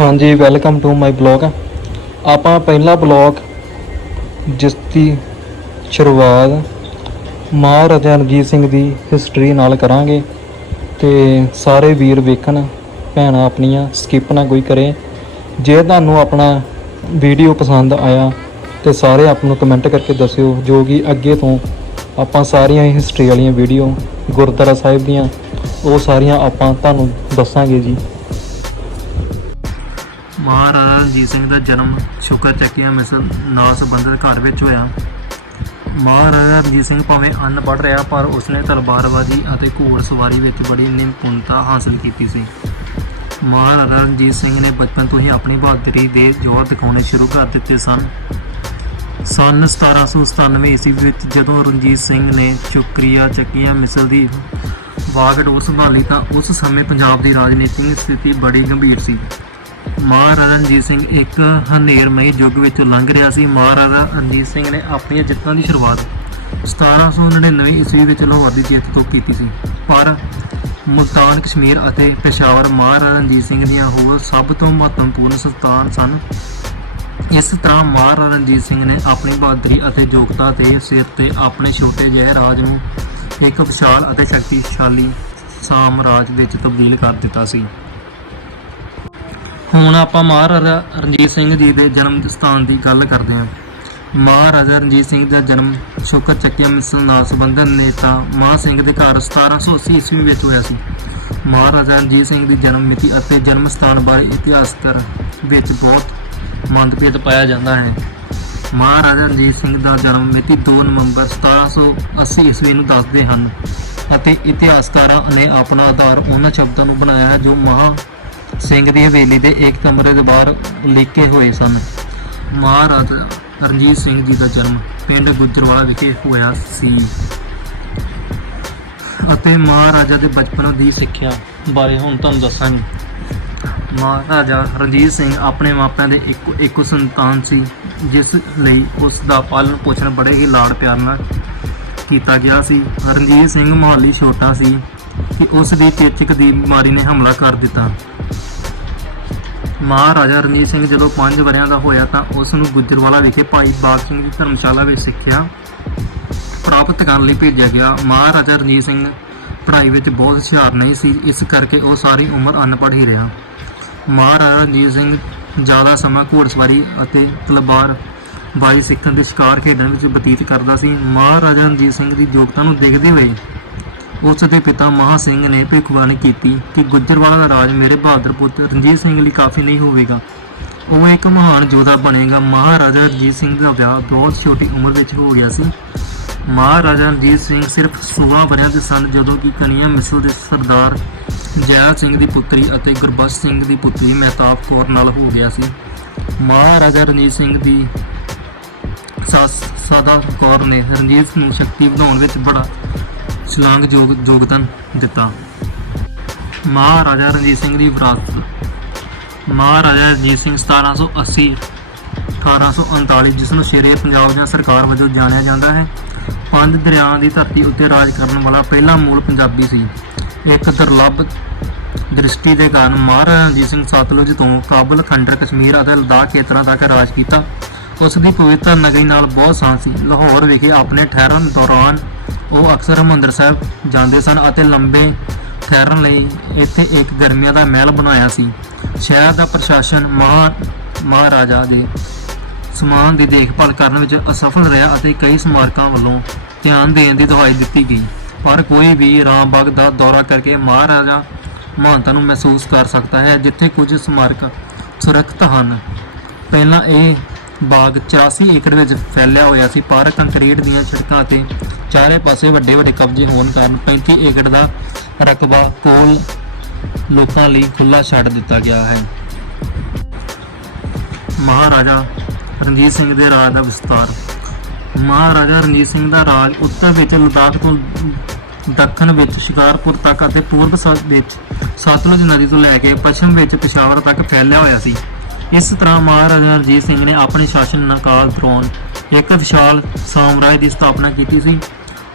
ਹਾਂਜੀ welcome to my blog ਆਪਾਂ ਪਹਿਲਾ ਬਲੌਗ ਜਿਸ ਦੀ ਸ਼ੁਰੂਆਤ ਮਹਾਰਾਜਾ ਰਣਜੀਤ ਸਿੰਘ ਦੀ ਹਿਸਟਰੀ ਨਾਲ ਕਰਾਂਗੇ ਤੇ ਸਾਰੇ ਵੀਰ ਵੇਖਣ, ਭੈਣਾਂ ਆਪਣੀਆਂ ਸਕਿਪ ਨਾ ਕੋਈ ਕਰੇ। ਜੇ ਤੁਹਾਨੂੰ ਆਪਣਾ ਵੀਡੀਓ ਪਸੰਦ ਆਇਆ ਤੇ ਸਾਰੇ ਆਪ ਨੂੰ ਕਮੈਂਟ ਕਰਕੇ ਦੱਸਿਓ, ਜੋ ਕਿ ਅੱਗੇ ਤੋਂ ਆਪਾਂ ਸਾਰੀਆਂ ਹਿਸਟਰੀ ਵਾਲੀਆਂ ਵੀਡੀਓ ਗੁਰਦੁਆਰਾ ਸਾਹਿਬ ਦੀਆਂ, ਉਹ ਸਾਰੀਆਂ ਆਪਾਂ ਤੁਹਾਨੂੰ ਦੱਸਾਂਗੇ ਜੀ। ਮਹਾਰਾਜਾ ਰਣਜੀਤ ਸਿੰਘ ਦਾ ਜਨਮ ਸ਼ੁਕਰ ਚੱਕੀਆਂ ਮਿਸਲ ਨਾਲ ਸੰਬੰਧਿਤ ਘਰ ਵਿੱਚ ਹੋਇਆ। ਮਹਾਰਾਜਾ ਰਣਜੀਤ ਸਿੰਘ ਭਾਵੇਂ ਅਨਪੜ੍ਹ ਰਿਹਾ ਪਰ ਉਸਨੇ ਤਲਵਾਰਬਾਜ਼ੀ ਅਤੇ ਘੋੜ ਸਵਾਰੀ ਵਿੱਚ ਬੜੀ ਨਿਪੁੰਨਤਾ ਹਾਸਲ ਕੀਤੀ ਸੀ। ਮਹਾਰਾਜਾ ਰਣਜੀਤ ਸਿੰਘ ਨੇ ਬਚਪਨ ਤੋਂ ਹੀ ਆਪਣੀ ਬਹਾਦਰੀ ਦੇ ਜੋਰ ਦਿਖਾਉਣੇ ਸ਼ੁਰੂ ਕਰ ਦਿੱਤੇ ਸਨ। ਸਨ 1797 ਈਸਵੀ ਵਿੱਚ ਜਦੋਂ ਰਣਜੀਤ ਸਿੰਘ ਨੇ ਚੁਕਰੀਆ ਚੱਕੀਆਂ ਮਿਸਲ ਦੀ ਵਾਗਡੋਰ ਸੰਭਾਲੀ ਤਾਂ ਉਸ ਸਮੇਂ ਪੰਜਾਬ ਦੀ ਰਾਜਨੀਤਿਕ ਸਥਿਤੀ ਬੜੀ ਗੰਭੀਰ ਸੀ। ਮਹਾਰਾਜਾ ਰਣਜੀਤ ਸਿੰਘ ਇੱਕ ਹਨੇਰਮਈ ਯੁੱਗ ਵਿੱਚੋਂ ਲੰਘ ਰਿਹਾ ਸੀ। ਮਹਾਰਾਜਾ ਰਣਜੀਤ ਸਿੰਘ ਨੇ ਆਪਣੀਆਂ ਜਿੱਤਾਂ ਦੀ ਸ਼ੁਰੂਆਤ 1799 ਈਸਵੀ ਵਿੱਚ ਲਾਹੌਰ ਦੀ ਜਿੱਤ ਤੋਂ ਕੀਤੀ ਸੀ। ਪਰ ਮੁਲਤਾਨ ਕਸ਼ਮੀਰ ਅਤੇ ਪੇਸ਼ਾਵਰ ਮਹਾਰਾਜਾ ਰਣਜੀਤ ਸਿੰਘ ਦੀਆਂ ਹੋਰ ਸਭ ਤੋਂ ਮਹੱਤਵਪੂਰਨ ਸਥਾਨ ਸਨ। ਇਸ ਤਰ੍ਹਾਂ ਮਹਾਰਾਜਾ ਰਣਜੀਤ ਸਿੰਘ ਨੇ ਆਪਣੀ ਬਹਾਦਰੀ ਅਤੇ ਯੋਗਤਾ ਦੇ ਸਿਰ ਤੇ ਆਪਣੇ ਛੋਟੇ ਜਿਹੇ ਰਾਜ ਨੂੰ ਇੱਕ ਵਿਸ਼ਾਲ ਅਤੇ ਸ਼ਕਤੀਸ਼ਾਲੀ ਸਾਮਰਾਜ ਵਿੱਚ ਤਬਦੀਲ ਕਰ ਦਿੱਤਾ ਸੀ। ਹੁਣ ਆਪਾਂ ਮਹਾਰਾਜਾ ਰਣਜੀਤ ਸਿੰਘ ਜੀ ਦੇ ਜਨਮ ਸਥਾਨ ਦੀ ਗੱਲ ਕਰਦੇ ਹਾਂ। ਮਹਾਰਾਜਾ ਰਣਜੀਤ ਸਿੰਘ ਦਾ ਜਨਮ ਸ਼ੁਕਰ ਚੱਕਿਆ ਮਿਸਲ ਨਾਲ ਸੰਬੰਧਿਤ ਨੇਤਾ ਮਾਹ ਸਿੰਘ ਦੇ ਘਰ 1780 ਈਸਵੀ ਵਿੱਚ ਹੋਇਆ ਸੀ। ਮਹਾਰਾਜਾ ਰਣਜੀਤ ਸਿੰਘ ਦੀ ਜਨਮ ਮਿਤੀ ਅਤੇ ਜਨਮ ਸਥਾਨ ਬਾਰੇ ਇਤਿਹਾਸਕਾਰ ਵਿੱਚ ਬਹੁਤ ਮੰਦਭੇਦ ਪਾਇਆ ਜਾਂਦਾ ਹੈ। ਮਹਾਰਾਜਾ ਰਣਜੀਤ ਸਿੰਘ ਦਾ ਜਨਮ ਮਿਤੀ 2 ਨਵੰਬਰ 1780 ਈਸਵੀ ਨੂੰ ਦੱਸਦੇ ਹਨ ਅਤੇ ਇਤਿਹਾਸਕਾਰਾਂ ਨੇ ਆਪਣਾ ਆਧਾਰ ਉਹਨਾਂ ਸ਼ਬਦਾਂ ਨੂੰ ਬਣਾਇਆ ਹੈ ਜੋ ਮਹਾ ਸਿੰਘ ਦੀ ਹਵੇਲੀ ਦੇ ਇੱਕ ਕਮਰੇ ਦੇ ਬਾਹਰ ਲਿਖੇ ਹੋਏ ਸਨ। ਮਹਾਰਾਜਾ ਰਣਜੀਤ ਸਿੰਘ ਜੀ ਦਾ ਜਨਮ ਪਿੰਡ ਗੁੱਜਰਵਾਲਾ ਵਿਖੇ ਹੋਇਆ ਸੀ ਅਤੇ ਮਹਾਰਾਜਾ ਦੇ ਬਚਪਨ ਦੀ ਸਿੱਖਿਆ ਬਾਰੇ ਹੁਣ ਤੁਹਾਨੂੰ ਦੱਸਾਂਗੇ। ਮਹਾਰਾਜਾ ਰਣਜੀਤ ਸਿੰਘ ਆਪਣੇ ਮਾਪਿਆਂ ਦੇ ਇੱਕੋ ਇੱਕੋ ਸੰਤਾਨ ਸੀ, ਜਿਸ ਲਈ ਉਸ ਦਾ ਪਾਲਣ ਪੋਸ਼ਣ ਬੜੇ ਹੀ ਲਾਡ ਪਿਆਰ ਨਾਲ ਕੀਤਾ ਗਿਆ ਸੀ। ਰਣਜੀਤ ਸਿੰਘ ਮੋਹਾਲੀ ਛੋਟਾ ਸੀ ਕਿ ਉਸ ਦੀ ਚੇਚਕ ਦੀ ਬਿਮਾਰੀ ਨੇ ਹਮਲਾ ਕਰ ਦਿੱਤਾ। ਮਹਾਰਾਜਾ ਰਣਜੀਤ ਸਿੰਘ ਜਦੋਂ 5 ਵਰਿਆਂ ਦਾ ਹੋਇਆ ਤਾਂ ਉਸ ਨੂੰ ਗੁੱਜਰਵਾਲਾ ਵਿਖੇ ਭਾਈ ਬਾਗ ਸਿੰਘ ਦੀ ਧਰਮਸ਼ਾਲਾ ਵਿੱਚ ਸਿੱਖਿਆ ਪ੍ਰਾਪਤ ਕਰਨ ਲਈ ਭੇਜਿਆ ਗਿਆ। ਮਹਾਰਾਜਾ ਰਣਜੀਤ ਸਿੰਘ ਪੜ੍ਹਾਈ ਵਿੱਚ ਬਹੁਤ ਹੁਸ਼ਿਆਰ ਨਹੀਂ ਸੀ, ਇਸ ਕਰਕੇ ਉਹ ਸਾਰੀ ਉਮਰ ਅਨਪੜ੍ਹ ਹੀ ਰਿਹਾ। ਮਹਾਰਾਜਾ ਰਣਜੀਤ ਸਿੰਘ ਜ਼ਿਆਦਾ ਸਮਾਂ ਘੋੜਸਵਾਰੀ ਅਤੇ ਤਲਵਾਰ ਬਾਈ ਸਿੱਖਣ ਦੇ ਸ਼ਿਕਾਰ ਖੇਡਣ ਵਿੱਚ ਬਤੀਤ ਕਰਦਾ ਸੀ। ਮਹਾਰਾਜਾ ਰਣਜੀਤ ਸਿੰਘ ਦੀ ਯੋਗਤਾ ਨੂੰ ਦੇਖਦੇ ਹੋਏ ਉਸ ਦੇ ਪਿਤਾ ਮਹਾ ਸਿੰਘ ਨੇ ਭਿਖਵਾਨੀ ਕੀਤੀ ਕਿ ਗੁੱਜਰਵਾਲਾ ਦਾ ਰਾਜ ਮੇਰੇ ਬਹਾਦਰ ਪੁੱਤ ਰਣਜੀਤ ਸਿੰਘ ਲਈ ਕਾਫੀ ਨਹੀਂ ਹੋਵੇਗਾ। ਉਹ ਇੱਕ ਮਹਾਨ ਯੋਧਾ ਬਣੇਗਾ। ਮਹਾਰਾਜਾ ਰਣਜੀਤ ਸਿੰਘ ਦਾ ਵਿਆਹ ਬਹੁਤ ਛੋਟੀ ਉਮਰ ਵਿੱਚ ਹੋ ਗਿਆ ਸੀ। ਮਹਾਰਾਜਾ ਰਣਜੀਤ ਸਿੰਘ ਸਿਰਫ 16 ਵਰਿਆਂ ਦੇ ਸਨ ਜਦੋਂ ਕਿ ਕਨੀਆ ਮਿਸਲ ਦੇ ਸਰਦਾਰ ਜੈਲ ਸਿੰਘ ਦੀ ਪੁੱਤਰੀ ਅਤੇ ਗੁਰਬਖਸ਼ ਸਿੰਘ ਦੀ ਪੁੱਤਰੀ ਮਹਿਤਾਬ ਕੌਰ ਨਾਲ ਹੋ ਗਿਆ ਸੀ। ਮਹਾਰਾਜਾ ਰਣਜੀਤ ਸਿੰਘ ਦੀ ਸੱਸ ਸਾਦਾ ਕੌਰ ਨੇ ਰਣਜੀਤ ਨੂੰ ਸ਼ਕਤੀ ਵਧਾਉਣ ਵਿੱਚ ਬੜਾ ਸ਼ਲਾਘਾਯੋਗ ਯੋਗਦਾਨ ਦਿੱਤਾ। ਮਹਾਰਾਜਾ ਰਣਜੀਤ ਸਿੰਘ ਦੀ ਵਿਰਾਸਤ। ਮਹਾਰਾਜਾ ਰਣਜੀਤ ਸਿੰਘ 1780 1839 ਜਿਸ ਨੂੰ ਸ਼ੇਰੇ ਪੰਜਾਬ ਜਾਂ ਸਰਕਾਰ ਵਜੋਂ ਜਾਣਿਆ ਜਾਂਦਾ ਹੈ, ਪੰਜ ਦਰਿਆਵਾਂ ਦੀ ਧਰਤੀ ਉੱਤੇ ਰਾਜ ਕਰਨ ਵਾਲਾ ਪਹਿਲਾ ਮੂਲ ਪੰਜਾਬੀ ਸੀ। ਇੱਕ ਦੁਰਲੱਭ ਦ੍ਰਿਸ਼ਟੀ ਦੇ ਕਾਰਨ ਮਹਾਰਾਜਾ ਰਣਜੀਤ ਸਿੰਘ ਸਤਲੁਜ ਤੋਂ ਕਾਬਲ ਖੰਡਰ ਕਸ਼ਮੀਰ ਅਤੇ ਲਦਾਖ ਖੇਤਰਾਂ ਤੱਕ ਰਾਜ ਕੀਤਾ। ਉਸ ਦੀ ਪਵਿੱਤਰ ਨਗਰੀ ਨਾਲ ਬਹੁਤ ਸਾਂਝ ਸੀ। ਲਾਹੌਰ ਵਿਖੇ ਆਪਣੇ ਠਹਿਰਨ ਦੌਰਾਨ ਉਹ ਅਕਸਰ ਹਰਿਮੰਦਰ ਸਾਹਿਬ ਜਾਂਦੇ ਸਨ ਅਤੇ ਲੰਬੇ ਠਹਿਰਨ ਲਈ ਇੱਥੇ ਇੱਕ ਗਰਮੀਆਂ ਦਾ ਮਹਿਲ ਬਣਾਇਆ ਸੀ। ਸ਼ਹਿਰ ਦਾ ਪ੍ਰਸ਼ਾਸਨ ਮਹਾ, ਮਹਾਰਾਜਾ ਦੇ ਸਮਾਨ ਦੀ ਦੇਖਭਾਲ ਕਰਨ ਵਿੱਚ ਅਸਫਲ ਰਿਹਾ ਅਤੇ ਕਈ ਸਮਾਰਕਾਂ ਵੱਲੋਂ ਧਿਆਨ ਦੇਣ ਦੀ ਦਵਾਈ ਦਿੱਤੀ ਗਈ। ਪਰ ਕੋਈ ਵੀ ਰਾਮਬਾਗ ਦਾ ਦੌਰਾ ਕਰਕੇ ਮਹਾਰਾਜਾ ਮਹਾਨਤਾ ਨੂੰ ਮਹਿਸੂਸ ਕਰ ਸਕਦਾ ਹੈ, ਜਿੱਥੇ ਕੁਝ ਸਮਾਰਕ ਸੁਰੱਖਿਅਤ ਹਨ। ਪਹਿਲਾਂ ਇਹ ਬਾਗ 84 ਏਕੜ ਵਿੱਚ ਫੈਲਿਆ ਹੋਇਆ ਸੀ। ਪਰ ਕੰਕਰੀਟ ਦੀਆਂ ਸੜਕਾਂ ਅਤੇ ਚਾਰੇ ਪਾਸੇ ਵੱਡੇ ਵੱਡੇ ਕਬਜ਼ੇ ਹੋਣ ਕਾਰਨ 35 ਏਕੜ ਦਾ ਰਕਬਾ ਕੋਲ ਲੋਕਾਂ ਲਈ ਖੁੱਲਾ ਛੱਡ ਦਿੱਤਾ ਗਿਆ ਹੈ। ਮਹਾਰਾਜਾ ਰਣਜੀਤ ਸਿੰਘ ਦੇ ਰਾਜ ਦਾ ਵਿਸਤਾਰ। ਮਹਾਰਾਜਾ ਰਣਜੀਤ ਸਿੰਘ ਦਾ ਰਾਜ ਉੱਤਰ ਵਿੱਚ, ਲਦਾਖ ਤੋਂ ਦੱਖਣ ਵਿੱਚ, ਸ਼ਿਕਾਰਪੁਰ ਤੱਕ ਅਤੇ ਪੂਰਬ ਸ- ਵਿੱਚ, ਸਤਲੁਜ ਨਦੀ ਤੋਂ ਲੈ ਕੇ ਪੱਛਮ ਵਿੱਚ, ਪਿਸ਼ਾਵਰ ਤੱਕ ਫੈਲਿਆ ਹੋਇਆ ਸੀ। ਇਸ ਤਰ੍ਹਾਂ ਮਹਾਰਾਜਾ ਰਣਜੀਤ ਸਿੰਘ ਨੇ ਆਪਣੇ ਸ਼ਾਸਨ ਕਾਲ ਦੌਰਾਨ ਇੱਕ ਵਿਸ਼ਾਲ ਸਾਮਰਾਜ ਦੀ ਸਥਾਪਨਾ ਕੀਤੀ ਸੀ।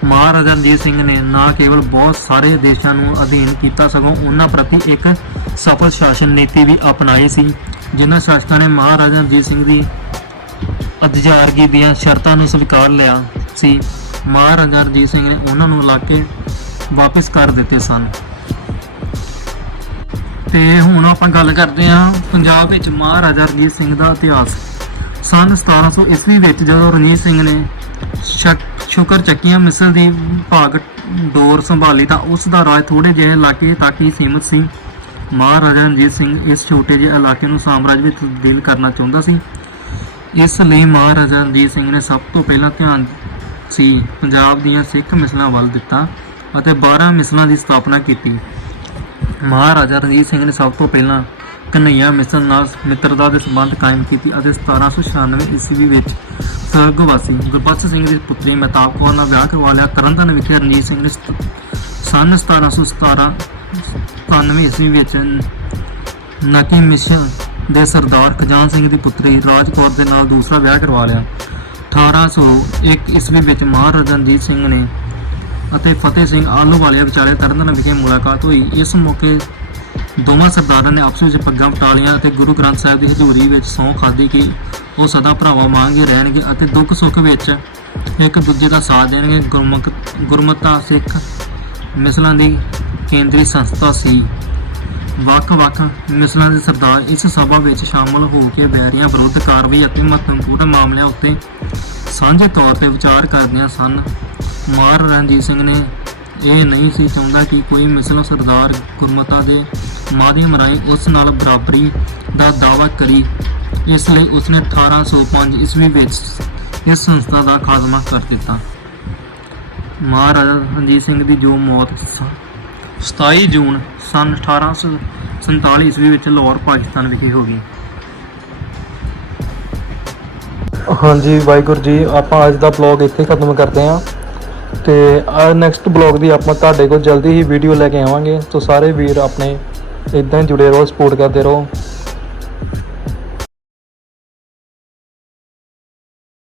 ਮਹਾਰਾਜਾ ਰਣਜੀਤ ਸਿੰਘ ਨੇ ਨਾ ਕੇਵਲ ਬਹੁਤ ਸਾਰੇ ਦੇਸ਼ਾਂ ਨੂੰ ਅਧੀਨ ਕੀਤਾ, ਸਗੋਂ ਉਹਨਾਂ ਪ੍ਰਤੀ ਇੱਕ ਸਫਲ ਸ਼ਾਸਨ ਨੀਤੀ ਵੀ ਅਪਣਾਈ ਸੀ, ਜਿਨ੍ਹਾਂ ਸ਼ਾਸਕਾਂ ਨੇ ਮਹਾਰਾਜਾ ਰਣਜੀਤ ਸਿੰਘ ਦੀ ਅਧਿਕਾਰਗੀ ਦੀਆਂ ਸ਼ਰਤਾਂ ਨੂੰ ਸਵੀਕਾਰ ਲਿਆ ਸੀ। ਮਹਾਰਾਜਾ ਰਣਜੀਤ ਸਿੰਘ ਨੇ ਉਹਨਾਂ ਨੂੰ ਇਲਾਕੇ ਵਾਪਸ ਕਰ ਦਿੱਤੇ ਸਨ। ਤੇ ਹੁਣ ਆਪਾਂ ਗੱਲ ਕਰਦੇ ਹਾਂ ਪੰਜਾਬ ਵਿੱਚ ਮਹਾਰਾਜਾ ਰਣਜੀਤ ਸਿੰਘ ਦਾ ਇਤਿਹਾਸ। ਸੰਨ 1700 ਈਸਵੀ ਵਿੱਚ ਜਦੋਂ ਰਣਜੀਤ ਸਿੰਘ ਨੇ ਸ਼ਕ- ਸ਼ੁਕਰ ਚੱਕੀਆਂ ਮਿਸਲ ਦੀ ਭਾਗ ਡੋਰ ਸੰਭਾਲੀ ਤਾਂ ਉਸ ਦਾ ਰਾਜ ਥੋੜੇ ਜਿਹੇ ਇਲਾਕੇ ਤੱਕ ਹੀ ਸੀਮਿਤ ਸੀ। ਮਹਾਰਾਜਾ ਰਣਜੀਤ ਸਿੰਘ ਇਸ ਛੋਟੇ ਜਿਹੇ ਇਲਾਕੇ ਨੂੰ ਸਾਮਰਾਜ ਵਿੱਚ ਤਬਦੀਲ ਕਰਨਾ ਚਾਹੁੰਦਾ ਸੀ। ਇਸ ਲਈ ਮਹਾਰਾਜਾ ਰਣਜੀਤ ਸਿੰਘ ਨੇ ਸਭ ਤੋਂ ਪਹਿਲਾਂ ਧਿਆਨ ਸੀ ਪੰਜਾਬ ਦੀਆਂ ਸਿੱਖ ਮਿਸਲਾਂ ਵੱਲ ਦਿੱਤਾ ਅਤੇ 12 ਮਿਸਲਾਂ ਦੀ ਸਥਾਪਨਾ ਕੀਤੀ। ਮਹਾਰਾਜਾ ਰਣਜੀਤ ਸਿੰਘ ਨੇ ਸਭ ਤੋਂ ਪਹਿਲਾਂ ਕਨਈਆ ਮਿਸਲ ਨਾਲ ਮਿੱਤਰਤਾ ਦੇ ਸੰਬੰਧ ਕਾਇਮ ਕੀਤੀ ਅਤੇ 1796 ਈਸਵੀ ਵਿੱਚ ਸਰਗਵਾਸੀ ਗੁਰਬਖਸ਼ ਸਿੰਘ ਦੀ ਪੁੱਤਰੀ ਮਹਿਤਾਬ ਕੌਰ ਨਾਲ ਵਿਆਹ ਕਰਵਾ ਲਿਆ। ਤਰਨਤਾਰਨ ਵਿਖੇ ਰਣਜੀਤ ਸਿੰਘ ਨੇ ਸਤ- ਸੰਨ 1717 97 ਈਸਵੀ ਵਿੱਚ ਨਕੀ ਮਿਸ਼ਨ ਦੇ ਸਰਦਾਰ ਖਜਾਨ ਸਿੰਘ ਦੀ ਪੁੱਤਰੀ ਰਾਜਕੌਰ ਦੇ ਨਾਲ ਦੂਸਰਾ ਵਿਆਹ ਕਰਵਾ ਲਿਆ। 1801 ਈਸਵੀ ਵਿੱਚ ਮਹਾਰਾਜਾ ਰਣਜੀਤ ਸਿੰਘ ਨੇ ਅਤੇ ਫਤਿਹ ਸਿੰਘ ਆਹਲੂਵਾਲੀਆ ਵਿਚਾਲੇ ਤਰਨਤਾਰਨ ਵਿਖੇ ਮੁਲਾਕਾਤ ਹੋਈ। ਇਸ ਮੌਕੇ ਦੋਵਾਂ ਸਰਦਾਰਾਂ ਨੇ ਆਪਸ ਵਿੱਚ ਪੱਗਾਂ ਪਟਾਲੀਆਂ ਅਤੇ ਗੁਰੂ ਗ੍ਰੰਥ ਸਾਹਿਬ ਦੀ ਹਜ਼ੂਰੀ ਵਿੱਚ ਸਹੁੰ ਖਾਧੀ ਕਿ ਉਹ ਸਦਾ ਭਰਾਵਾ ਵਾਂਗੇ ਰਹਿਣਗੇ ਅਤੇ ਦੁੱਖ ਸੁੱਖ ਵਿੱਚ ਇੱਕ ਦੂਜੇ ਦਾ ਸਾਥ ਦੇਣਗੇ। ਗੁਰਮੁਖ ਗੁਰਮਤਾ ਸਿੱਖ ਮਿਸਲਾਂ ਦੀ ਕੇਂਦਰੀ ਸੰਸਥਾ ਸੀ। ਵੱਖ-ਵੱਖ ਮਿਸਲਾਂ ਦੇ ਸਰਦਾਰ ਇਸ ਸਭਾ ਵਿੱਚ ਸ਼ਾਮਲ ਹੋ ਕੇ ਬੈਰੀਆਂ ਵਿਰੁੱਧ ਕਾਰਵਾਈ ਅਤੇ ਮਹੱਤਵਪੂਰਨ ਮਾਮਲਿਆਂ ਉੱਤੇ ਸਾਂਝੇ ਤੌਰ ਤੇ ਵਿਚਾਰ ਕਰਦਿਆਂ ਸਨ। ਮਹਾਰਾਜਾ ਰਣਜੀਤ ਸਿੰਘ ਨੇ ਇਹ ਨਹੀਂ ਸੀ ਚਾਹੁੰਦਾ ਕਿ ਕੋਈ ਮਿਸਲ ਸਰਦਾਰ ਗੁਰਮਤਾ ਦੇ ਮਾਧਿਅਮ ਰਾਹੀਂ ਉਸ ਨਾਲ ਬਰਾਬਰੀ ਦਾ ਦਾਅਵਾ ਕਰੀ। ਇਸ ਲਈ ਉਸਨੇ 1805 ਈਸਵੀ ਵਿੱਚ ਇਸ ਸੰਸਥਾ ਦਾ ਖਾਤਮਾ ਕਰ ਦਿੱਤਾ। ਮਹਾਰਾਜਾ ਰਣਜੀਤ ਸਿੰਘ ਦੀ ਜੋ ਮੌਤ ਸ- 27 ਜੂਨ ਸਨ 1847 ਈਸਵੀ ਵਿੱਚ ਲਾਹੌਰ, ਪਾਕਿਸਤਾਨ ਵਿਖੇ ਹੋ ਗਈ। ਹਾਂਜੀ ਵਾਹਿਗੁਰੂ ਜੀ, ਆਪਾਂ ਅੱਜ ਦਾ ਬਲੌਗ ਇੱਥੇ ਖਤਮ ਕਰਦੇ ਹਾਂ। ਤੇ ਆ ਨੈਕਸਟ ਬਲੌਗ ਦੀ ਆਪਾਂ ਤੁਹਾਡੇ ਕੋਲ ਜਲਦੀ ਹੀ ਵੀਡੀਓ ਲੈ ਕੇ ਆਵਾਂਗੇ। ਸੋ ਸਾਰੇ ਵੀਰ ਆਪਣੇ ਇਦਾਂ ਹੀ ਜੁੜੇ ਰਹੋ ਸਪੋਰਟ ਕਰਦੇ ਰਹੋ।